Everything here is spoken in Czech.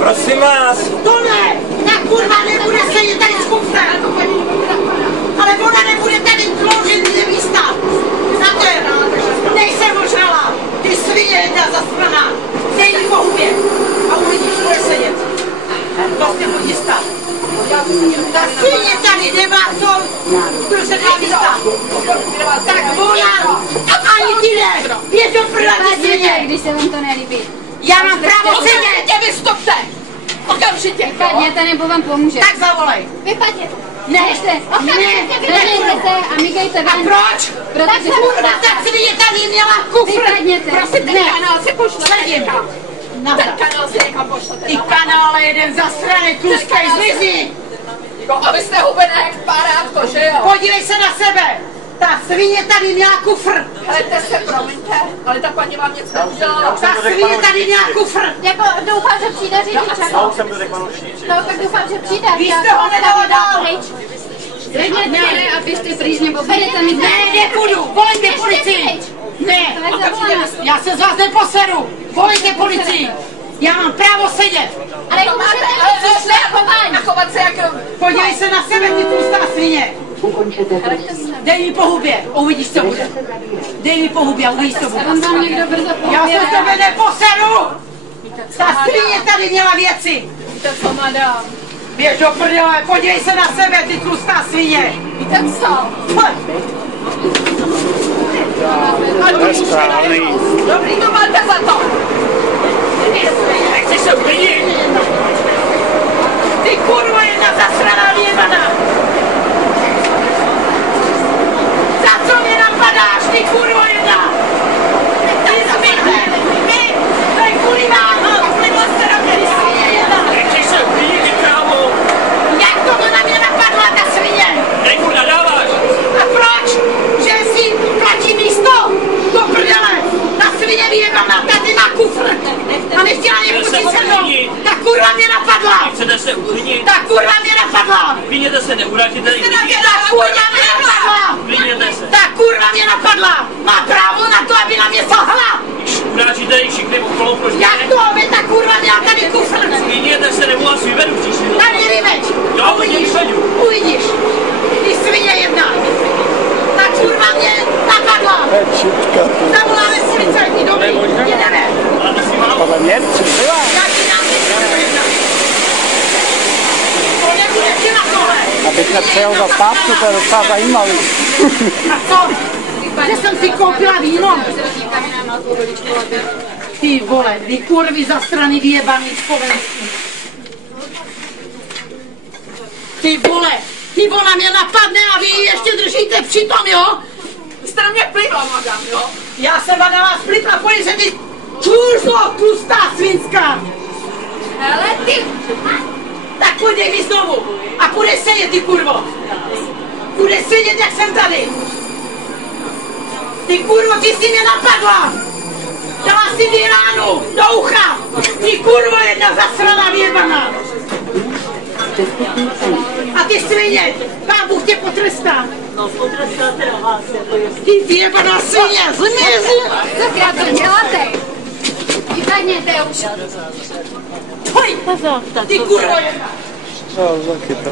Prosím vás. To ne! Ta kurva nebude sedět tady z kupce! Ale ona nebude tady dloužit mě místa! Znate, nejsem ožrala! Ty svině jedna zasraná! Dej jí po hubě! A uvidíš, bude sedět! Vlastně hodí stát! Ta svině tady nemá co držená místa! Tak ona! Ani ty ne! Je to prvatý svině! Když se vám to nelíbí. Já mám právo sedět! Tě vystupte! Okamžitě! Vypadněte nebo vám pomůže. Tak zavolej! Vypadněte! Ne! Držejte se a mykejte A ven. proč? Protože Kurva, ta svině tady měla kufr! vypadněte. Prosím, ten kanál si pošlete Sedím. někam! Nazad. Ten kanál si někam pošlete! Ty kanále jeden zasraný tlustej zmizni! A vy jste hubené jak párátko, že jo? Podívej se na sebe! Ta svině tady měla kufr! Helejte se, promiňte, ale ta paní vám něco neudělala. Ta svině tady měla kufr! Jako doufám, že přijde řidič. Já jsem to řekl všichni. No tak doufám, že přijde. Vy jste ho nedala dál! Ne, a běžte pryč, nebo budete mít... Ne, nepůjdu! Volejte policii! Ne! Já se z vás neposeru! Volejte policii! Já mám právo sedět! Ale To máte, můžete ale říct své chování. a chovat se jak... Podívej se na sebe, ty tlustá svině! Dej mi po hubě, uvidíš, co bude. Dej mi po hubě a uvidíš, co bude. On vám někdo brzo Já pověděl. se tebe neposeru! Ta svině tady měla věci! Víte co, madam? Běž do prdele, podívej se na sebe, ty tlustá svině! Víte co? Pojď! To je správný. Dobrý, To máte za to! Nechceš se uklidnit? ty kurva jedna zasraná věmana! Za co mě napadáš, ty kurva jedna? Ty zmiňte! Vy! To je kvůli vám! Ty svině jedna! Nechceš se uklidnit, ty krávo? Jak to na mě napadla, ta svině? Nejku nadáváš. A proč? Že si platí místo? Do prdele! Ta svině vyjebaná, tady na kufr! A nechtěla mě pustit se mnou! Ta kurva mě napadla! Chcete se uklidnit? Ta kurva mě napadla! Uklidněte se, neurážíte jich. Ta kurva mě napadla! Uklidněte se. Ta kurva mě napadla! Má právo na to, aby na mě sahla! Když urážíte jich všichni okolo, proč ne? Jak to? Aby ta kurva měla tady kufr! Uklidněte se, nebo vás vyvedu příště. Na mě vyveď! Jo, Uvidíš! vyvedu. Uvidíš! Ty svině jedna! Ta kurva mě napadla! Zavoláme policajti, dobrý, jedeme! Ale to si málo. Podle mě, co byla? Já ti dám jedna! To nebude ti na tohle! Abych nepřejel za zpátky, to je docela zajímavý. A co? Že jsem si koupila víno? Ty vole, vy kurvy zasraný vyjebaný Slovenský. Ty vole mě napadne a vy ji ještě držíte přitom, jo? Vy jste na mě plivla, madam, jo? Já jsem na vás plitla, pojď se mi čůrzo, tlustá svinská. Hele, ty! Tak půjdej mi znovu a půjdeš sedět, ty kurvo. Půjdeš sedět, jak jsem tady. Ty kurvo, ty jsi mě napadla. Dala si mi ránu do ucha. Ty kurvo, jedna zasraná vyjebaná. A ty svině, Pán Bůh tě potrestá. No, potrestáte na vás, jako jestli... Ty vyjebaná svině, zmizi. Tak já to děláte. Vypadněte už. Pojď, ty kurvo jedna. No, taky to.